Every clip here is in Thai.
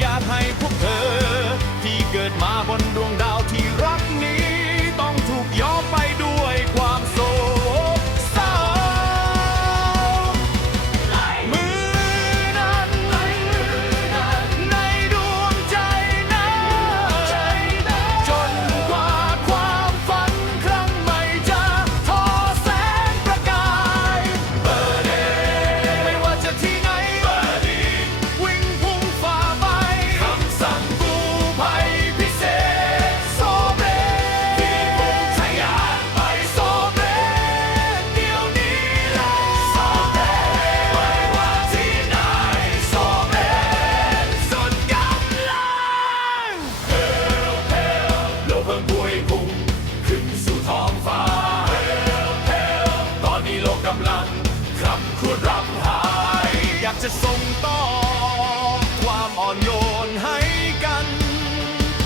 อยากให้พวกเธอ ที่เกิดมาบนดวงดาวที่ จะส่งต่อ ความอ่อนโยนให้กัน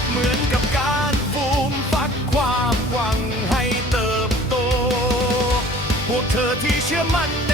เหมือนกับการฟูมฟักความหวังให้เติบโต พวกเธอที่เชื่อมั่น